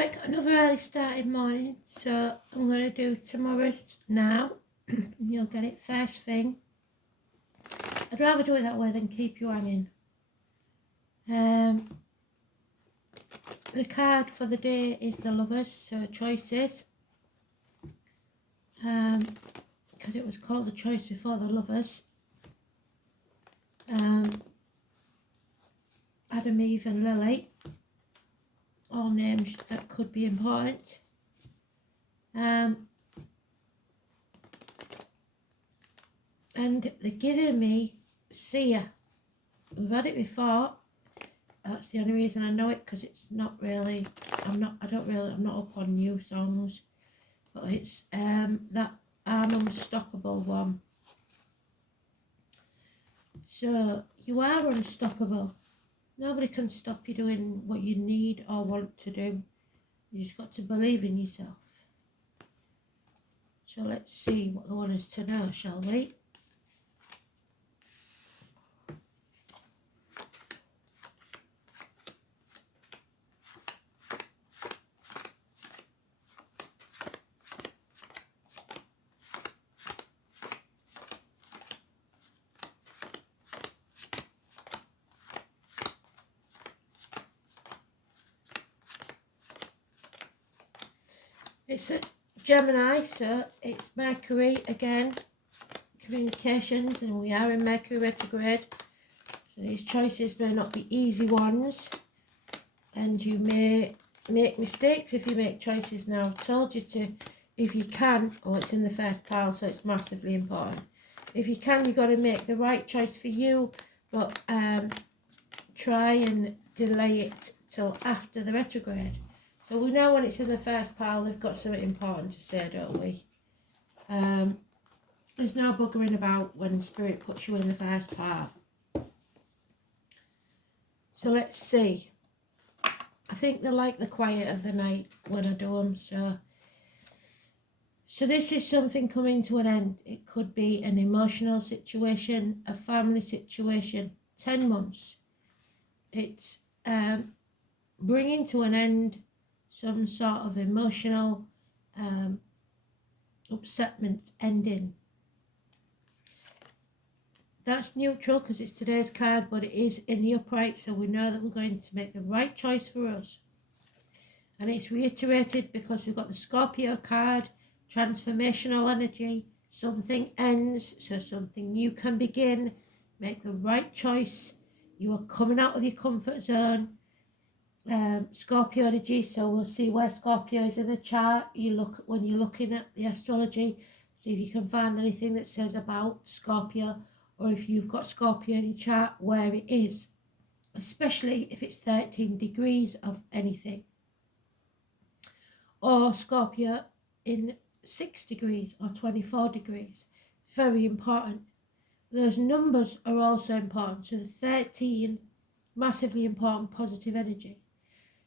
Right, got another early starting morning, so I'm going to do tomorrow's now. You'll get it first thing. I'd rather do it that way than keep you hanging. The card for the day is the Lovers, so choices. Because it was called the Choice before the Lovers. Adam, Eve and Lily. All names that could be important. And they're giving me Seer. We've had it before. That's the only reason I know it, because it's not really, I'm not up on new songs, but it's that I'm Unstoppable one. So you are unstoppable. Nobody can stop you doing what you need or want to do. You just got to believe in yourself. So let's see what they want us to know, shall we? It's a Gemini, so it's Mercury again, communications, and we are in Mercury retrograde. So these choices may not be easy ones, and you may make mistakes if you make choices now. I've told you to, if you can, it's in the first pile, so it's massively important. If you can, you've got to make the right choice for you, but try and delay it till after the retrograde. So we know when it's in the first pile, they've got something important to say, don't we? There's no buggering about when Spirit puts you in the first pile. So let's see. I think they like the quiet of the night when I do them. So this is something coming to an end. It could be an emotional situation, a family situation, 10 months. It's bringing to an end some sort of emotional upsetment ending. That's neutral because it's today's card, but it is in the upright, so we know that we're going to make the right choice for us. And it's reiterated because we've got the Scorpio card, transformational energy, something ends, so something new can begin. Make the right choice. You are coming out of your comfort zone. Scorpio energy, so we'll see where Scorpio is in the chart. You look when you're looking at the astrology, see if you can find anything that says about Scorpio, or if you've got Scorpio in your chart, where it is, especially if it's 13 degrees of anything, or Scorpio in 6 degrees or 24 degrees. Very important. Those numbers are also important. So the 13, massively important, positive energy.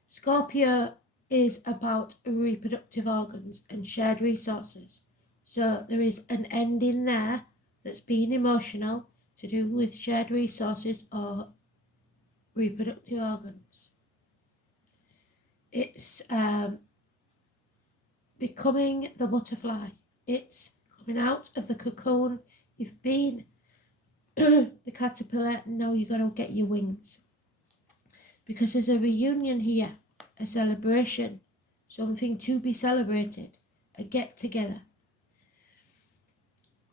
Scorpio is about reproductive organs and shared resources. So there is an ending there that's been emotional to do with shared resources or reproductive organs. It's becoming the butterfly. It's coming out of the cocoon. You've been the caterpillar, and now you're going to get your wings. Because there's a reunion here, a celebration, something to be celebrated, a get-together,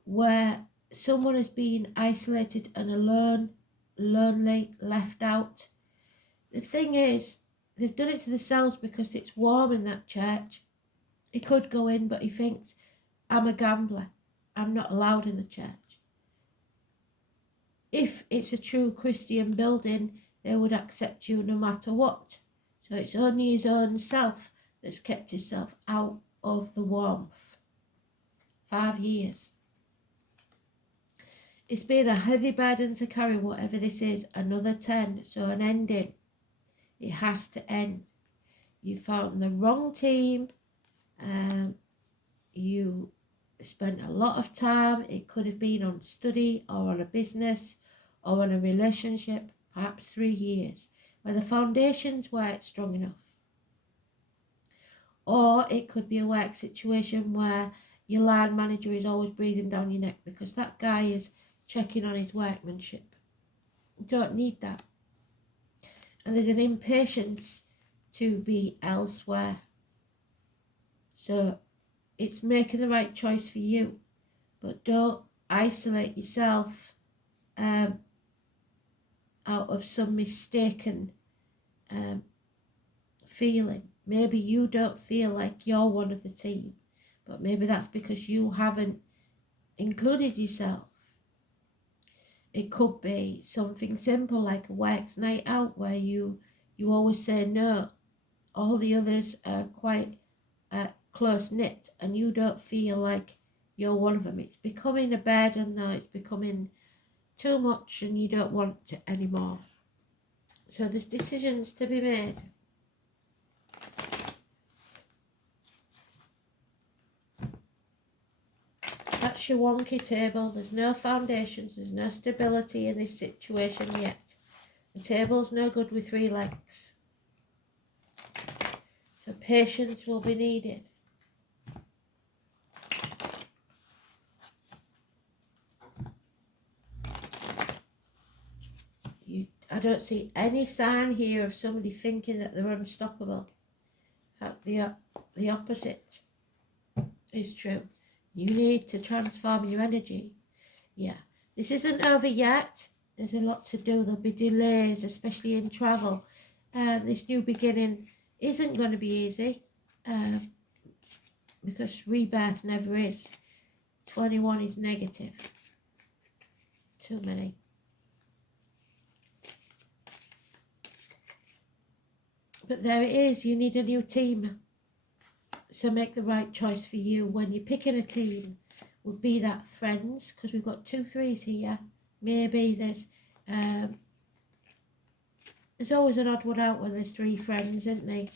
where someone has been isolated and alone, lonely, left out. The thing is, they've done it to themselves because it's warm in that church. He could go in, but he thinks, I'm a gambler. I'm not allowed in the church. If it's a true Christian building, they would accept you no matter what. So it's only his own self that's kept himself out of the warmth. 5 years. It's been a heavy burden to carry, whatever this is. Another 10, so an ending. It has to end. You found the wrong team. You spent a lot of time. It could have been on study or on a business or on a relationship, perhaps 3 years, where the foundations weren't strong enough. Or it could be a work situation where your line manager is always breathing down your neck because that guy is checking on his workmanship. You don't need that. And there's an impatience to be elsewhere. So it's making the right choice for you, but don't isolate yourself out of some mistaken feeling. Maybe you don't feel like you're one of the team, but maybe that's because you haven't included yourself. It could be something simple like a works night out where you always say no. All the others are quite close-knit and you don't feel like you're one of them. It's becoming a burden now. It's becoming too much and you don't want it anymore. So there's decisions to be made. That's your wonky table. There's no foundations. There's no stability in this situation yet. The table's no good with 3 legs. So patience will be needed. I don't see any sign here of somebody thinking that they're unstoppable. In fact, the opposite is true. You need to transform your energy. Yeah, this isn't over yet. There's a lot to do. There'll be delays, especially in travel. This new beginning isn't going to be easy because rebirth never is. 21 is negative. Too many. But there it is. You need a new team. So make the right choice for you. When you're picking a team, would be that friends, because we've got 2 3s here. Maybe there's always an odd one out when there's 3 friends, isn't there?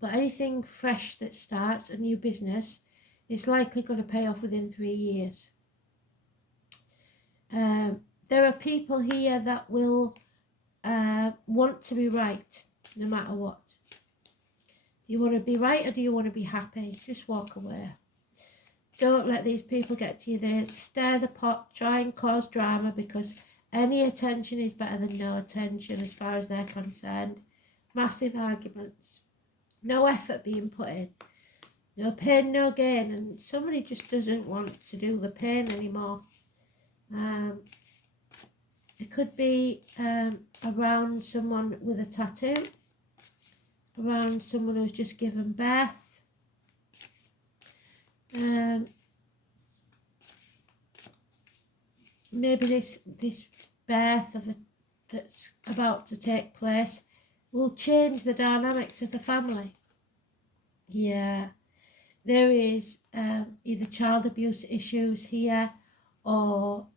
But anything fresh that starts a new business, it's likely going to pay off within 3 years. There are people here that will want to be right no matter what. Do you want to be right or do you want to be happy? Just walk away. Don't let these people get to you. They stir the pot, try and cause drama, because any attention is better than no attention as far as they're concerned. Massive arguments. No effort being put in. No pain, no gain. And somebody just doesn't want to do the pain anymore. It could be around someone with a tattoo. Around someone who's just given birth. Maybe this birth that's about to take place will change the dynamics of the family. Yeah, there is either child abuse issues here or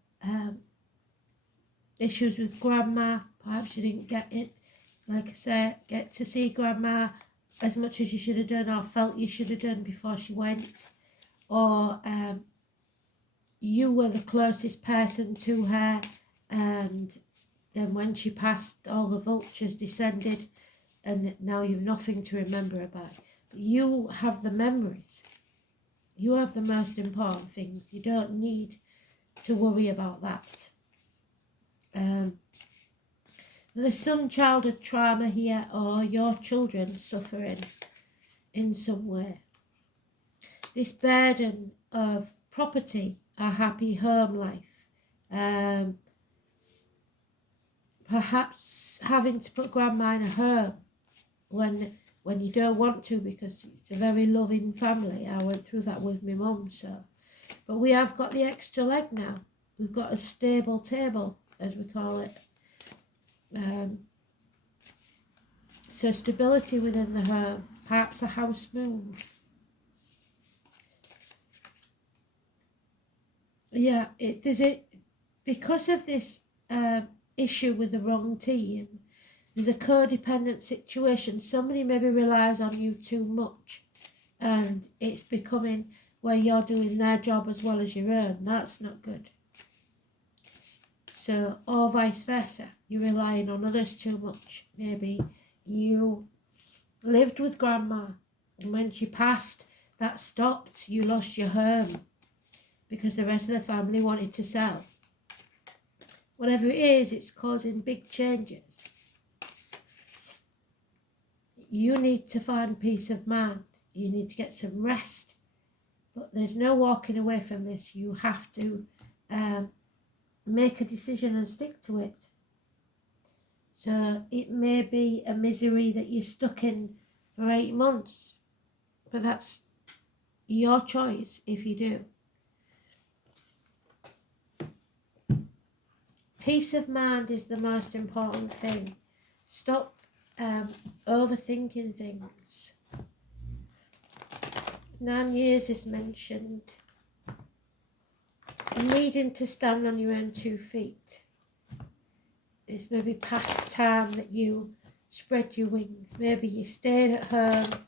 issues with grandma. Perhaps you didn't get it. Like I said, get to see grandma as much as you should have done or felt you should have done before she went. Or you were the closest person to her, and then when she passed, all the vultures descended and now you've nothing to remember about. But you have the memories. You have the most important things. You don't need to worry about that. There's some childhood trauma here, or your children suffering in some way. This burden of property, a happy home life, perhaps having to put grandma in a home when you don't want to, because it's a very loving family. I went through that with my mum, so. But we have got the extra leg now. We've got a stable table, as we call it. So stability within the home, perhaps a house move. Yeah, because of this issue with the wrong team, there's a codependent situation. Somebody maybe relies on you too much and it's becoming where you're doing their job as well as your own. That's not good. So, or vice versa, you're relying on others too much. Maybe you lived with grandma, and when she passed, that stopped. You lost your home because the rest of the family wanted to sell. Whatever it is, it's causing big changes. You need to find peace of mind. You need to get some rest. But there's no walking away from this. You have to make a decision and stick to it. So it may be a misery that you're stuck in for 8 months, but that's your choice if you do. Peace of mind is the most important thing. Stop overthinking things. 9 years is mentioned. Needing to stand on your own 2 feet. It's maybe past time that you spread your wings. Maybe you stayed at home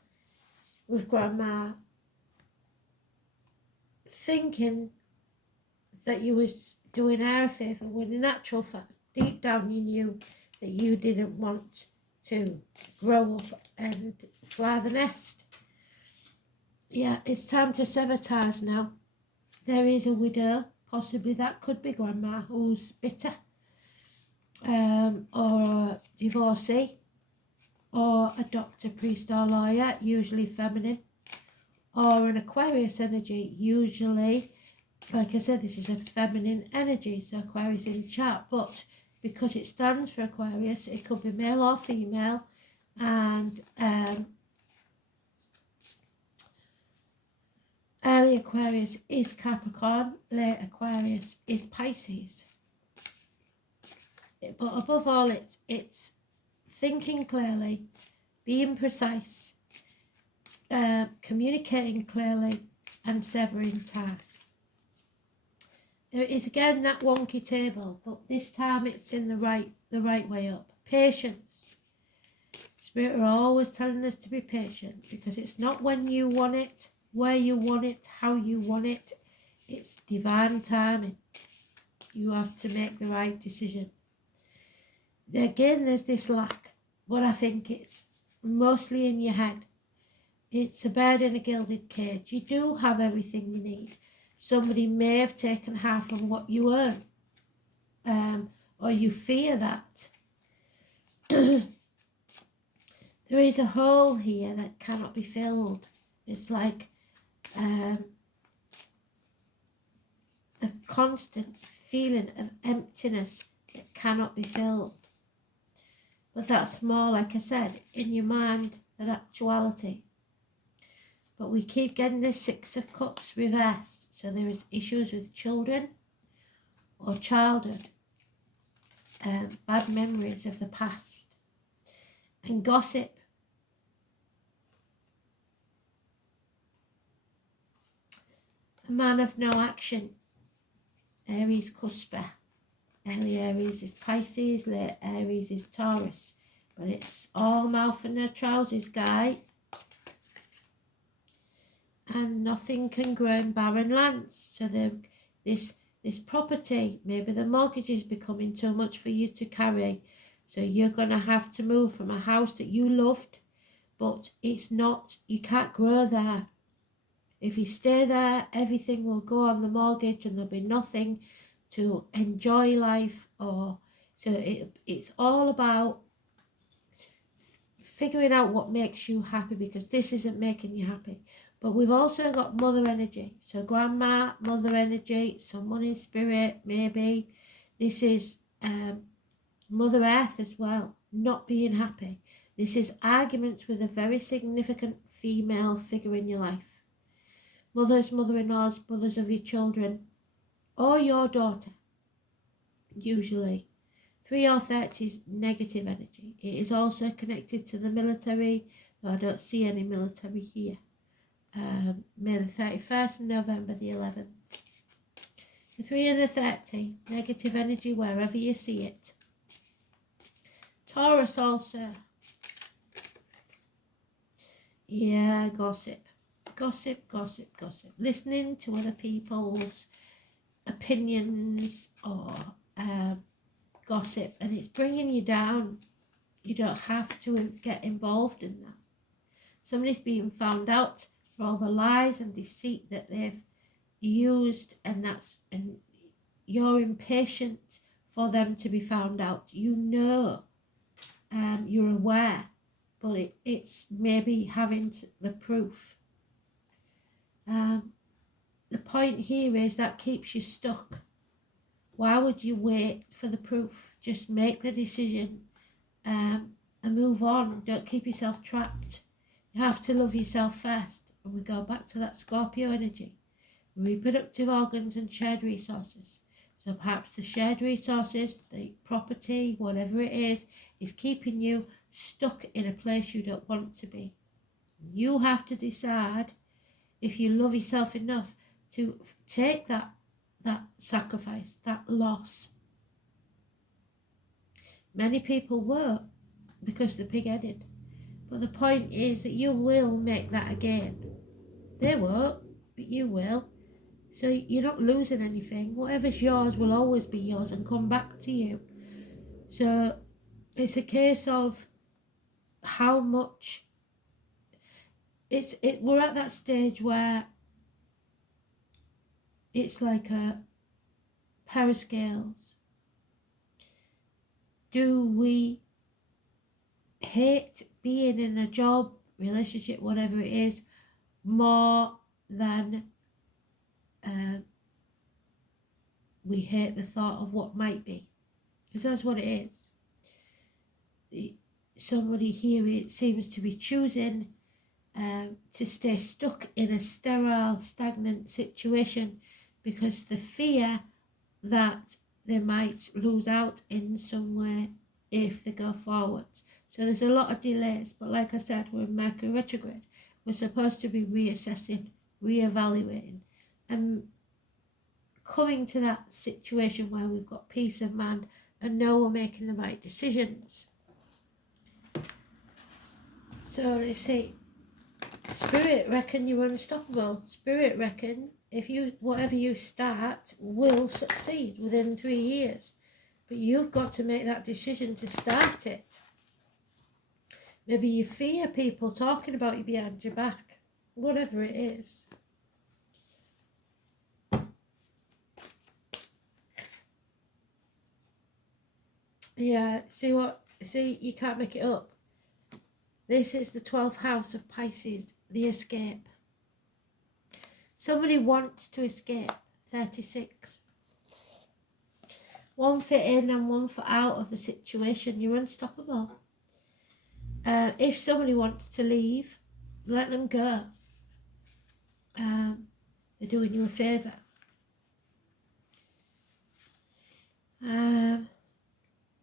with grandma thinking that you was doing her a favour, when in actual fact, deep down you knew that you didn't want to grow up and fly the nest. Yeah, it's time to sever ties now. There is a widow, possibly that could be grandma, who's bitter. Or a divorcee, or a doctor, priest or lawyer, usually feminine, or an Aquarius energy, usually, like I said, this is a feminine energy, so Aquarius in the chart, but because it stands for Aquarius, it could be male or female, and early Aquarius is Capricorn, late Aquarius is Pisces. But above all, it's thinking clearly, being precise, communicating clearly, and severing ties. There is again that wonky table, but this time it's in the right way up. Patience. Spirit are always telling us to be patient, because it's not when you want it, where you want it, how you want it. It's divine timing. You have to make the right decision. Again, there's this lack, but I think it's mostly in your head. It's a bird in a gilded cage. You do have everything you need. Somebody may have taken half of what you earn, or you fear that. There is a hole here that cannot be filled. It's like a constant feeling of emptiness that cannot be filled. But that's more, like I said, in your mind than actuality. But we keep getting the 6 of Cups reversed. So there is issues with children or childhood, bad memories of the past, and gossip. A man of no action. Aries cusper. Early Aries is Pisces, late Aries is Taurus. But it's all mouth and no trousers, guy. And nothing can grow in barren lands. So this property, maybe the mortgage is becoming too much for you to carry. So you're going to have to move from a house that you loved, but it's not, you can't grow there. If you stay there, everything will go on the mortgage and there'll be nothing to enjoy life. Or so it's all about figuring out what makes you happy, because this isn't making you happy. But we've also got mother energy. So grandma, mother energy, someone in spirit, maybe. This is Mother Earth as well, not being happy. This is arguments with a very significant female figure in your life. Mothers, mother-in-laws, brothers of your children, or your daughter, usually. 3 or 30 is negative energy. It is also connected to the military, though I don't see any military here. May the 31st and November the 11th. The 3 and the 30, negative energy wherever you see it. Taurus also. Yeah, gossip. Gossip, gossip, gossip. Listening to other people's opinions or gossip, and it's bringing you down. You don't have to get involved in that. Somebody's being found out for all the lies and deceit that they've used, and you're impatient for them to be found out. You know, you're aware, but it's maybe having the proof. The point here is that keeps you stuck. Why would you wait for the proof? Just make the decision and move on. Don't keep yourself trapped. You have to love yourself first. And we go back to that Scorpio energy. Reproductive organs and shared resources. So perhaps the shared resources, the property, whatever it is keeping you stuck in a place you don't want to be. You have to decide if you love yourself enough to take that sacrifice, that loss. Many people won't because they're pig-headed. But the point is that you will make that again. They won't, but you will. So you're not losing anything. Whatever's yours will always be yours and come back to you. So it's a case of how much we're at that stage where it's like a pair of scales. Do we hate being in a job, relationship, whatever it is, more than we hate the thought of what might be? Because that's what it is. Somebody here, it seems to be choosing to stay stuck in a sterile, stagnant situation because the fear that they might lose out in some way if they go forwards. So there's a lot of delays, but like I said, we're in Mercury retrograde. We're supposed to be reassessing, reevaluating, and coming to that situation where we've got peace of mind and know we're making the right decisions. So let's see. Spirit reckon you're unstoppable. Spirit reckon whatever you start will succeed within 3 years. But you've got to make that decision to start it. Maybe you fear people talking about you behind your back. Whatever it is. Yeah, see, you can't make it up. This is the 12th house of Pisces, the escape. Somebody wants to escape, 36. One foot in and one foot out of the situation. You're unstoppable. If somebody wants to leave, let them go. They're doing you a favour.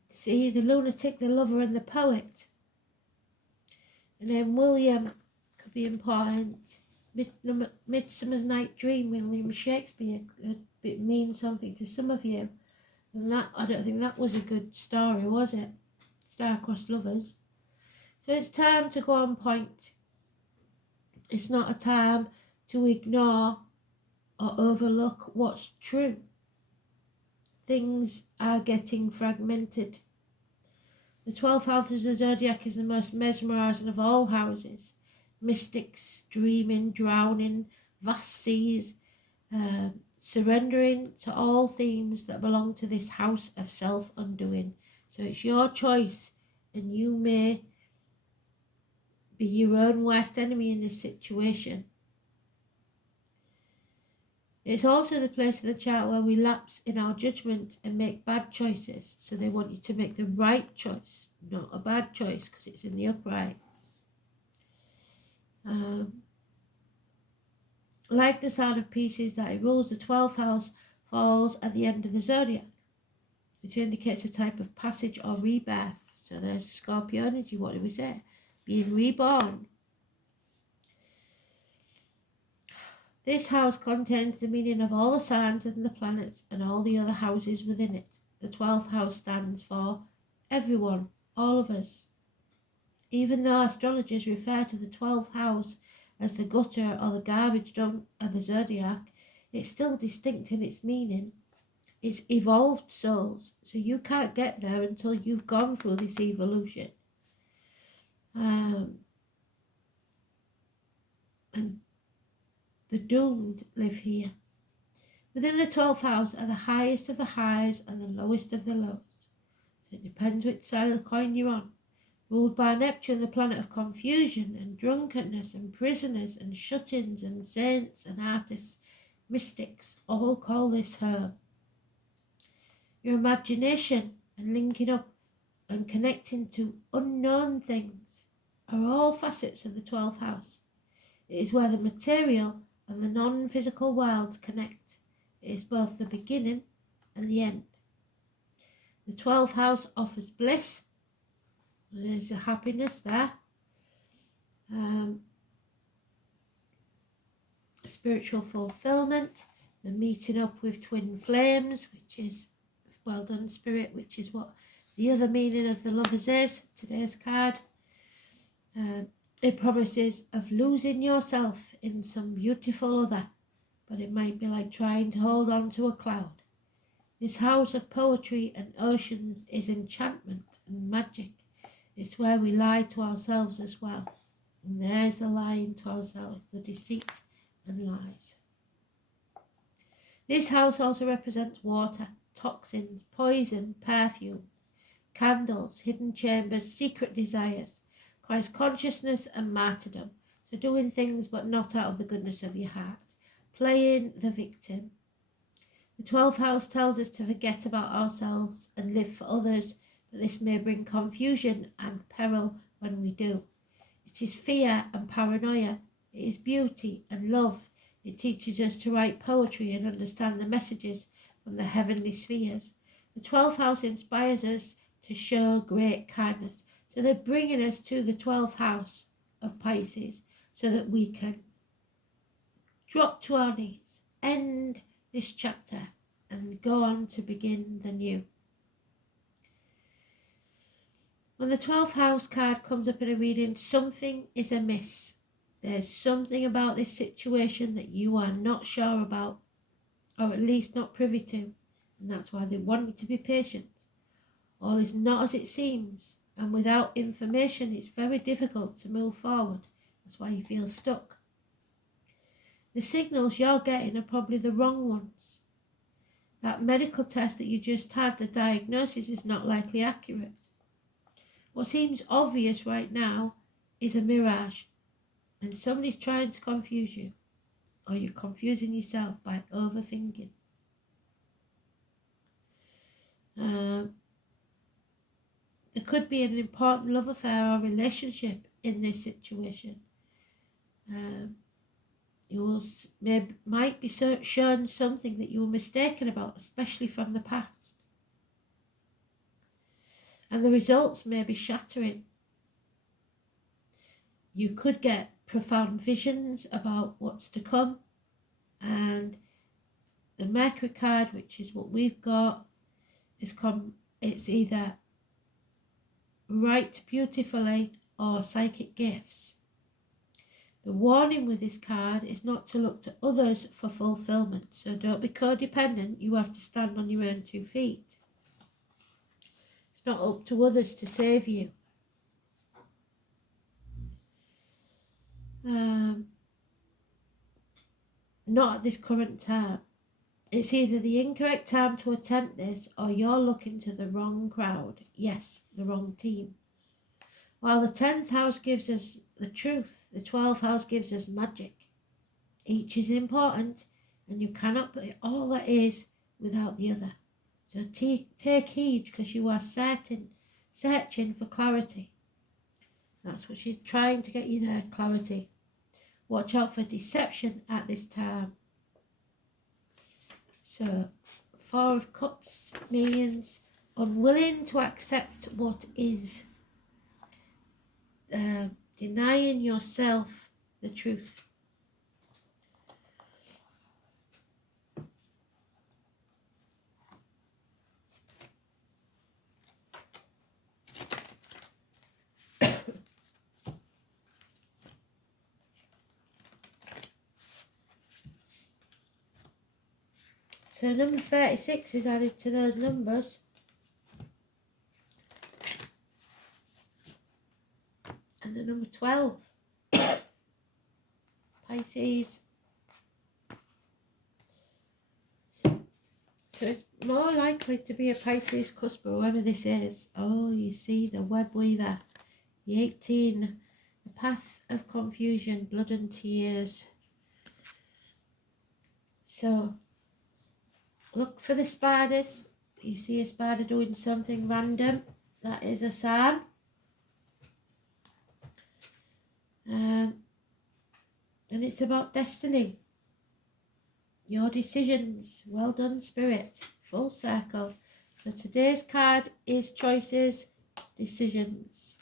See, the lunatic, the lover and the poet. And then William could be important. Midsummer's Night Dream, William Shakespeare, it means something to some of you. And that, I don't think that was a good story, was it? Star-crossed lovers. So it's time to go on point. It's not a time to ignore or overlook what's true. Things are getting fragmented. The 12th house of the zodiac is the most mesmerising of all houses. Mystics, dreaming, drowning, vast seas, surrendering to all themes that belong to this house of self-undoing. So it's your choice, and you may be your own worst enemy in this situation. It's also the place in the chart where we lapse in our judgment and make bad choices. So they want you to make the right choice, not a bad choice, because it's in the upright. Like the sign of Pisces that it rules, the 12th house falls at the end of the zodiac, which indicates a type of passage or rebirth. So there's Scorpio energy. What do we say? Being reborn. This house contains the meaning of all the signs and the planets and all the other houses within it. The 12th house stands for everyone, all of us. Even though astrologers refer to the 12th house as the gutter or the garbage dump of the zodiac, it's still distinct in its meaning. It's evolved souls, so you can't get there until you've gone through this evolution. and the doomed live here. Within the 12th house are the highest of the highs and the lowest of the lows. So it depends which side of the coin you're on. Ruled by Neptune, the planet of confusion and drunkenness and prisoners and shut-ins and saints and artists, mystics, all call this home. Your imagination and linking up and connecting to unknown things are all facets of the 12th house. It is where the material and the non-physical worlds connect. It is both the beginning and the end. The 12th house offers bliss. There's a happiness there. Spiritual fulfillment, the meeting up with twin flames, which is well done, Spirit, which is what the other meaning of the Lovers is, today's card. It promises of losing yourself in some beautiful other, but it might be like trying to hold on to a cloud. This house of poetry and oceans is enchantment and magic. It's where we lie to ourselves as well. And there's the lying to ourselves, the deceit and lies. This house also represents water, toxins, poison, perfumes, candles, hidden chambers, secret desires, Christ consciousness and martyrdom. So doing things but not out of the goodness of your heart. Playing the victim. The 12th house tells us to forget about ourselves and live for others, but this may bring confusion and peril when we do. It is fear and paranoia. It is beauty and love. It teaches us to write poetry and understand the messages from the heavenly spheres. The 12th house inspires us to show great kindness. So they're bringing us to the 12th house of Pisces so that we can drop to our knees, end this chapter and go on to begin the new. When the 12th house card comes up in a reading, something is amiss. There's something about this situation that you are not sure about, or at least not privy to, and that's why they want you to be patient. All is not as it seems, and without information it's very difficult to move forward. That's why you feel stuck. The signals you're getting are probably the wrong ones. That medical test that you just had, the diagnosis is not likely accurate. What seems obvious right now is a mirage, and somebody's trying to confuse you, or you're confusing yourself by overthinking. There could be an important love affair or relationship in this situation. You might be shown something that you were mistaken about, especially from the past. And the results may be shattering. You could get profound visions about what's to come. And the Mercury card, which is what we've got, it's either write beautifully or psychic gifts. The warning with this card is not to look to others for fulfillment. So don't be codependent. You have to stand on your own 2 feet. It's not up to others to save you. Not at this current time. It's either the incorrect time to attempt this, or you're looking to the wrong crowd. Yes, the wrong team. While the 10th house gives us the truth, the 12th house gives us magic. Each is important, and you cannot put all that is without the other. So take heed, because you are searching for clarity. That's what she's trying to get you there, clarity. Watch out for deception at this time. So, 4 of Cups means unwilling to accept what is. Denying yourself the truth. So number 36 is added to those numbers. And the number 12. Pisces. So it's more likely to be a Pisces cusp, whoever this is. Oh, you see the web weaver. The 18. The path of confusion, blood and tears. So look for the spiders. You see a spider doing something random, that is a sign. And it's about destiny. Your decisions. Well done, Spirit. Full circle. So today's card is choices, decisions.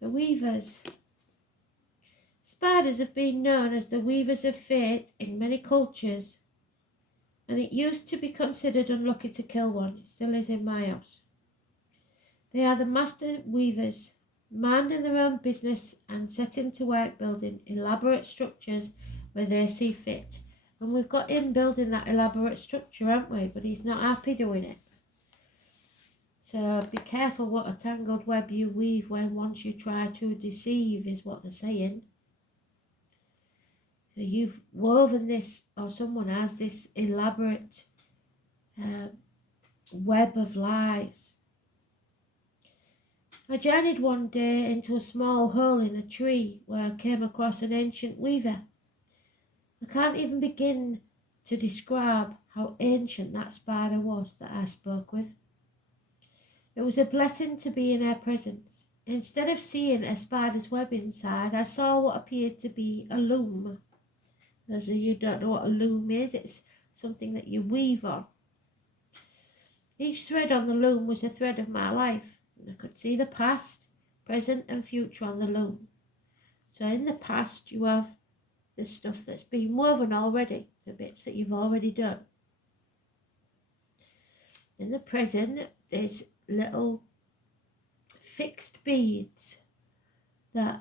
The weavers. Spiders have been known as the weavers of fate in many cultures, and it used to be considered unlucky to kill one. It still is in my house. They are the master weavers, minding their own business and setting to work building elaborate structures where they see fit. And we've got him building that elaborate structure, haven't we? But he's not happy doing it. So be careful what a tangled web you weave when once you try to deceive, is what they're saying. So you've woven this, or someone has this elaborate web of lies. I journeyed one day into a small hole in a tree where I came across an ancient weaver. I can't even begin to describe how ancient that spider was that I spoke with. It was a blessing to be in her presence. Instead of seeing a spider's web inside, I saw what appeared to be a loom. Those of you who don't know what a loom is, it's something that you weave on. Each thread on the loom was a thread of my life. I could see the past, present and future on the loom. So in the past you have the stuff that's been woven already, the bits that you've already done. In the present there's little fixed beads that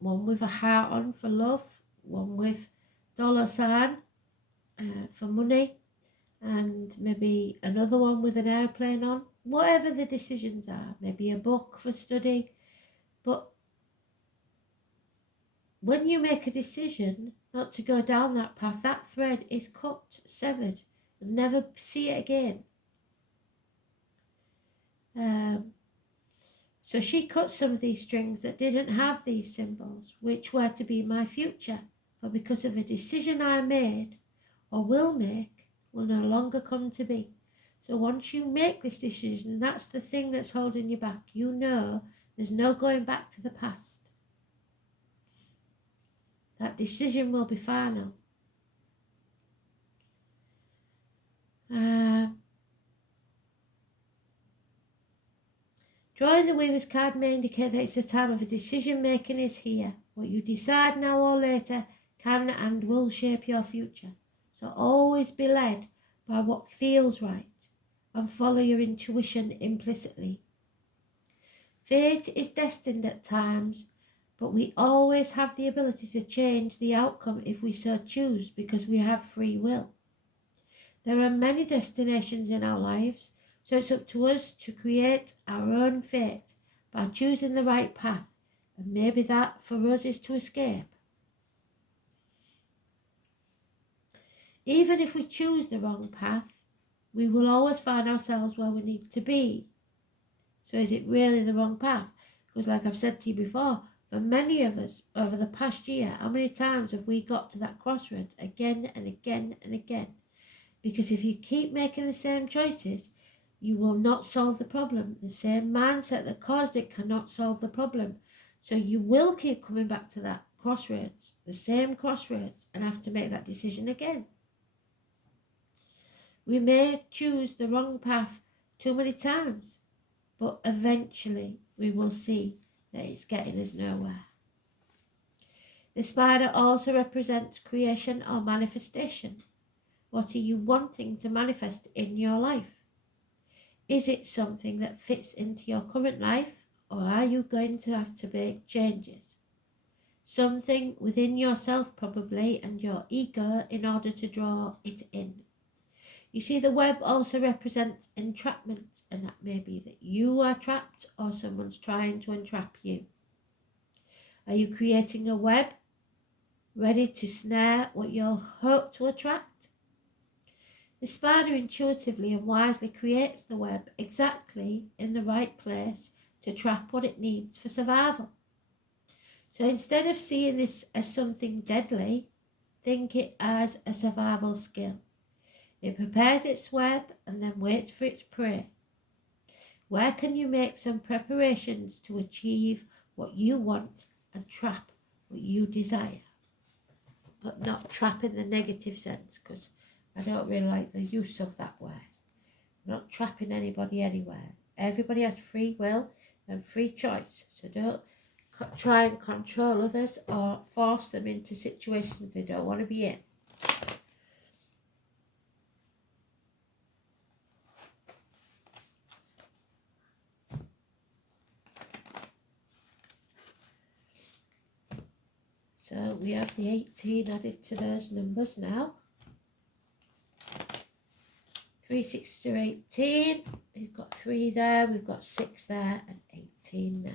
one with a heart on for love, one with $sign for money, and maybe another one with an airplane on. Whatever the decisions are, maybe a book for study. But when you make a decision not to go down that path, that thread is cut, severed. You'll never see it again. So she cut some of these strings that didn't have these symbols, which were to be my future. But because of a decision I made, or will make, will no longer come to be. So once you make this decision, that's the thing that's holding you back. You know there's no going back to the past. That decision will be final. Drawing the Weaver's card may indicate that it's a time of a decision making is here. What you decide now or later can and will shape your future. So always be led by what feels right and follow your intuition implicitly. Fate is destined at times, but we always have the ability to change the outcome if we so choose, because we have free will. There are many destinations in our lives, so it's up to us to create our own fate by choosing the right path, and maybe that for us is to escape. Even if we choose the wrong path, we will always find ourselves where we need to be. So is it really the wrong path? Because like I've said to you before, for many of us over the past year, how many times have we got to that crossroads again and again and again? Because if you keep making the same choices, you will not solve the problem. The same mindset that caused it cannot solve the problem. So you will keep coming back to that crossroads, the same crossroads, and have to make that decision again. We may choose the wrong path too many times, but eventually we will see that it's getting us nowhere. The spider also represents creation or manifestation. What are you wanting to manifest in your life? Is it something that fits into your current life, or are you going to have to make changes? something within yourself probably and your ego in order to draw it in. You see, the web also represents entrapment, and that may be that you are trapped or someone's trying to entrap you. Are you creating a web ready to snare what you hope to attract? The spider intuitively and wisely creates the web exactly in the right place to trap what it needs for survival. So instead of seeing this as something deadly, think it as a survival skill. It prepares its web and then waits for its prey. Where can you make some preparations to achieve what you want and trap what you desire? But not trap in the negative sense, because I don't really like the use of that word. I'm not trapping anybody anywhere. Everybody has free will and free choice. So don't try and control others or force them into situations they don't want to be in. So we have the 18 added to those numbers now. 3 6s are 18. We've got 3 there, we've got 6 there, and 18 there.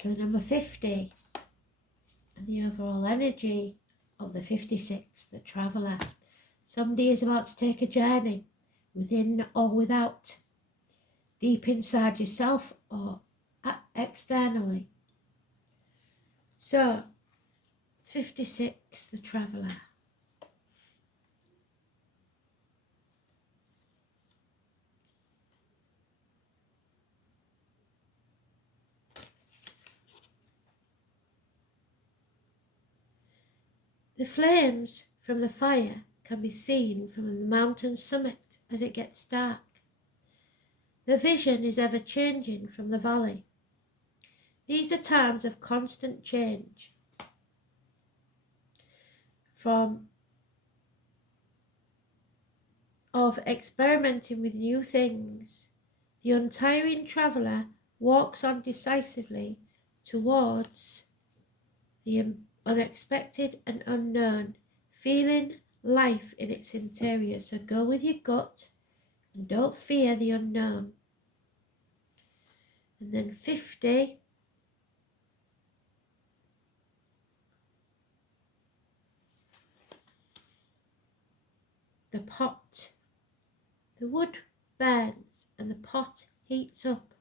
So number 50, and the overall energy of the 56, the traveller. Somebody is about to take a journey, within or without, deep inside yourself or externally. So, 56, the traveller. The flames from the fire can be seen from the mountain summit as it gets dark. The vision is ever changing from the valley. These are times of constant change, of experimenting with new things. The untiring traveller walks on decisively towards the unexpected and unknown, feeling life in its interior. So go with your gut and don't fear the unknown. And then 50, the pot. The wood burns and the pot heats up.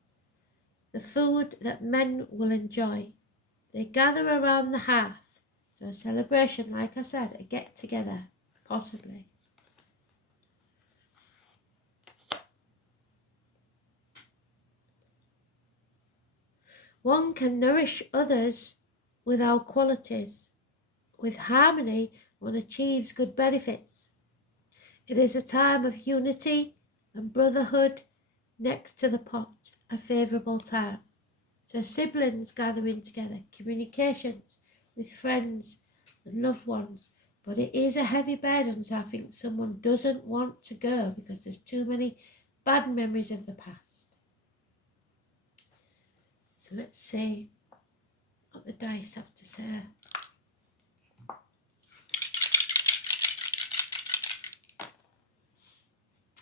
The food that men will enjoy. They gather around the hearth. So a celebration, like I said, a get together, possibly. One can nourish others with our qualities. With harmony, one achieves good benefits. It is a time of unity and brotherhood next to the pot, a favourable time. So siblings gathering together, communications with friends and loved ones. But it is a heavy burden, so I think someone doesn't want to go because there's too many bad memories of the past. So let's see what the dice have to say.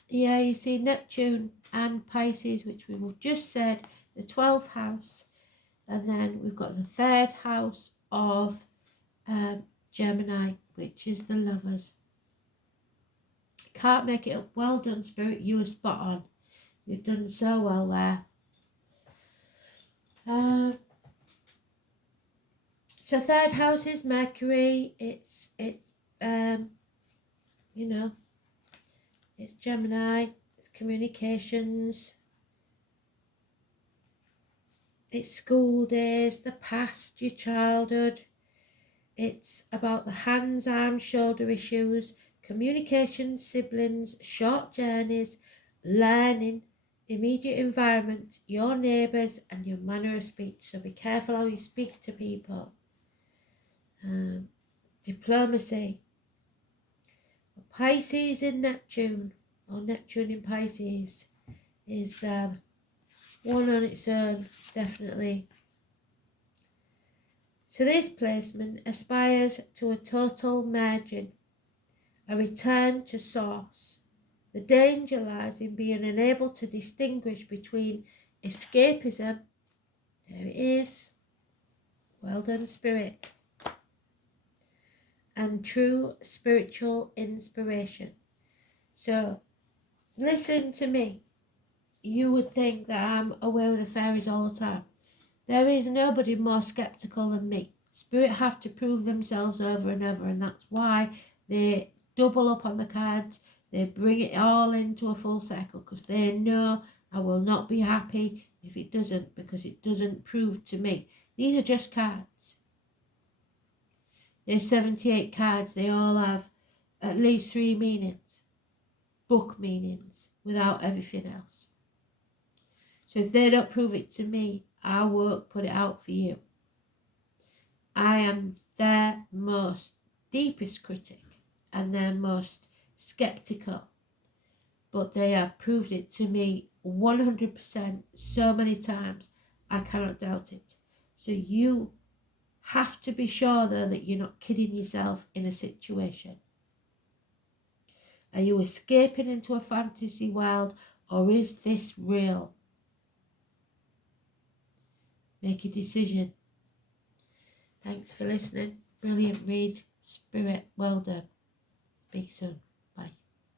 Yeah, you see Neptune and Pisces, which we've just said, the 12th house, and then we've got the 3rd house of Gemini, which is the lovers. Can't make it up. Well done, Spirit, you were spot on. You've done so well there. So 3rd house is Mercury. It's you know, it's Gemini. It's communications. It's school days, the past, your childhood. It's about the hands, arms, shoulder issues, communication, siblings, short journeys, learning, immediate environment, your neighbours and your manner of speech. So be careful how you speak to people. diplomacy. Pisces in Neptune, or Neptune in Pisces, is one on its own, definitely. So this placement aspires to a total merging, a return to source. The danger lies in being unable to distinguish between escapism, there it is, well done Spirit, and true spiritual inspiration. So listen to me. You would think that I'm aware with the fairies all the time. There is nobody more sceptical than me. Spirit have to prove themselves over and over, and that's why they double up on the cards. They bring it all into a full circle because they know I will not be happy if it doesn't, because it doesn't prove to me. These are just cards. There's 78 cards. They all have at least 3 meanings, book meanings, without everything else. So if they don't prove it to me, I won't put it out for you. I am their most deepest critic and their most skeptical, but they have proved it to me 100% so many times I cannot doubt it. So you have to be sure though that you're not kidding yourself in a situation. Are you escaping into a fantasy world, or is this real? Make a decision. Thanks for listening. Brilliant read, Spirit. Well done. Speak soon.